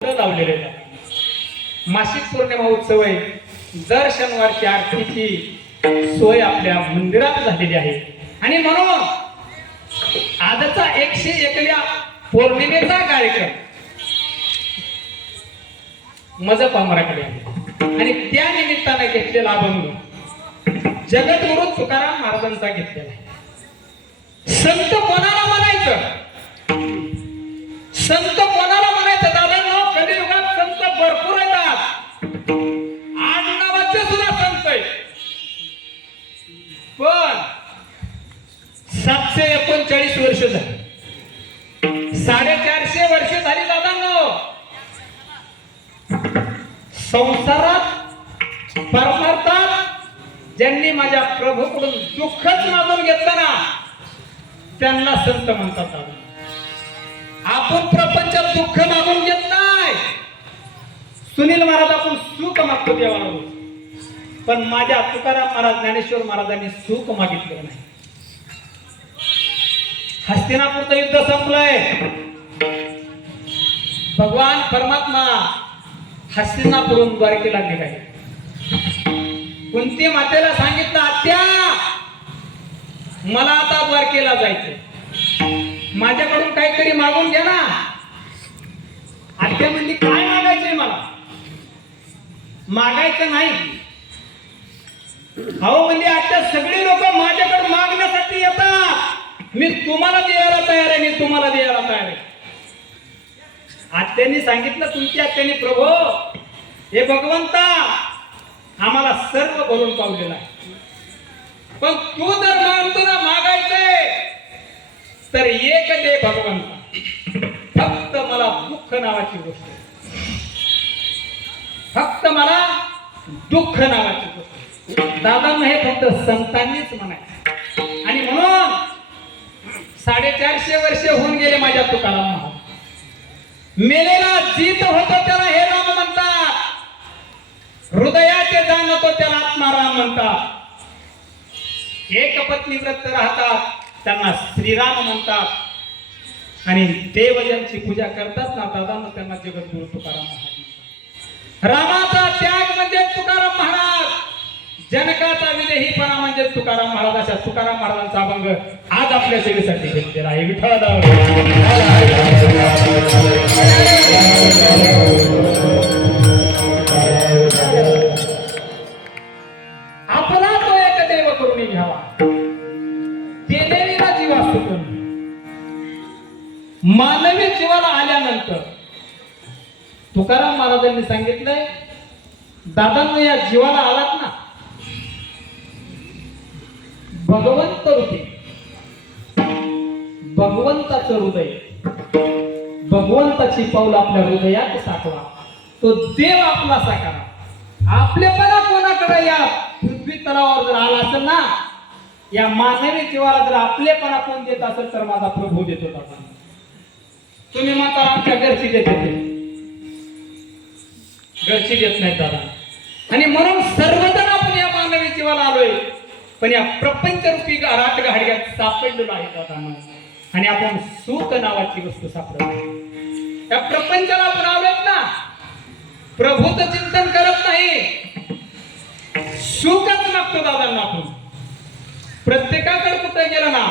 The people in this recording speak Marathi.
लावलेले मासिक पौर्णिमा उत्सव आहे. दर शनिवारची आरतीची सोय आपल्या मंदिरात झालेली आहे आणि म्हणून आजचा 101व्या पौर्णिमेचा कार्यक्रम मजप अमराकडे आहे आणि त्या निमित्ताने घेतलेला अभंग जगद्गुरु तुकाराम महाराजांचा घेतलेला आहे. संत कोणाला म्हणायचं? संत कोणाला म्हणायचं? दादांनो, कलियुगात संत भरपूर येतात. आडनावाचे सुद्धा संत आहेत, पण 739 वर्ष झाली, 450 वर्ष झाली दादांनो. संसारात परमार्थात ज्यांनी माझ्या प्रभूकडून दुःखच मागून घेतलं ना, त्यांना संत म्हणतात. आपण प्रपंचात दुःख मागून घेत नाही. सुनील महाराज आपण सुख मागतो देवाला, पण माझ्या तुकाराम महाराज ज्ञानेश्वर महाराजांनी सुख मागितलं नाही. हस्तिनापूरचं युद्ध संपलंय. भगवान परमात्मा हस्तिनापूरून द्वारकेला निघाले. कुंती मातेला सांगितलं, आत्या मला आता द्वारकेला जायचं, माझ्याकडून काहीतरी मागून घ्या ना. आत्या म्हणली, काय मागायचंय मला? मागायचं नाही. हो म्हणली, आत्या सगळी लोक माझ्याकडे मागण्यासाठी येतात, मी तुम्हाला द्यायला तयार आहे, मी तुम्हाला द्यायला तयार आहे. आत्याने सांगितलं, तुमची आत्याने, प्रभू हे भगवंता आम्हाला सर्व भरून पावलेला आहे, पण तू जर मागतो ना मागायचंय तर एक दे भगवंता, फक्त मला दुःख नावाची गोष्ट, फक्त मला दुःख नावाची गोष्ट. दादांना हे फक्त संतांनीच म्हणायचं. आणि म्हणून 450 वर्ष होऊन गेले माझ्या तुकाराम महाराज. मेलेला जीत होतो त्याला हे राम म्हणतात, हृदयाचे जाण होतो त्याला आत्माराम म्हणतात. एक पत्नी व्रत राहतात त्यांना श्रीराम म्हणतात, आणि देव ज्यांची पूजा करतात ना दादांना त्यांना जगद्गुरु तुकाराम महाराज म्हणतात. रामाचा त्याग म्हणजे तुकाराम महाराज, जनकाचा विदेहीपणा म्हणजे तुकाराम महाराज. अशा तुकाराम महाराजांचा अभंग आज आपल्या सेवेसाठी घेतलेला आहे. विठ्ठल आपला तो एक देव करून घ्यावा, देवीला जीव असतो. मानवी जीवाला आल्यानंतर तुकाराम महाराजांनी सांगितलंय, दादांना या जीवाला आलात ना, भगवंत रूपी, भगवंताचं हृदय, भगवंताची पाऊल आपल्या हृदयात साठवा. तो देव आपला साकारा. आपलेपणा कोणाकडे या पृथ्वी तलावावर जर आला असेल ना, या मानवी जीवाला जर आपलेपणा कोण देत असेल तर माझा प्रभू देतो. दादा तुम्ही म्हणता आमच्या घरची देते, घरची देत नाही दादा. आणि म्हणून सर्वजण आपण या मानवी जीवाला आलोय, पण या प्रपंच रूपी राट गाडग्यात सापडलेलो आहे दादा. आणि आपण सुख नावाची वस्तू सापडतो. त्या प्रपंचाला आपण आलोत ना, प्रभूचं चिंतन करत नाही, सुखच मागतो दादांना. आपण प्रत्येकाकडे कुठे गेलं ना,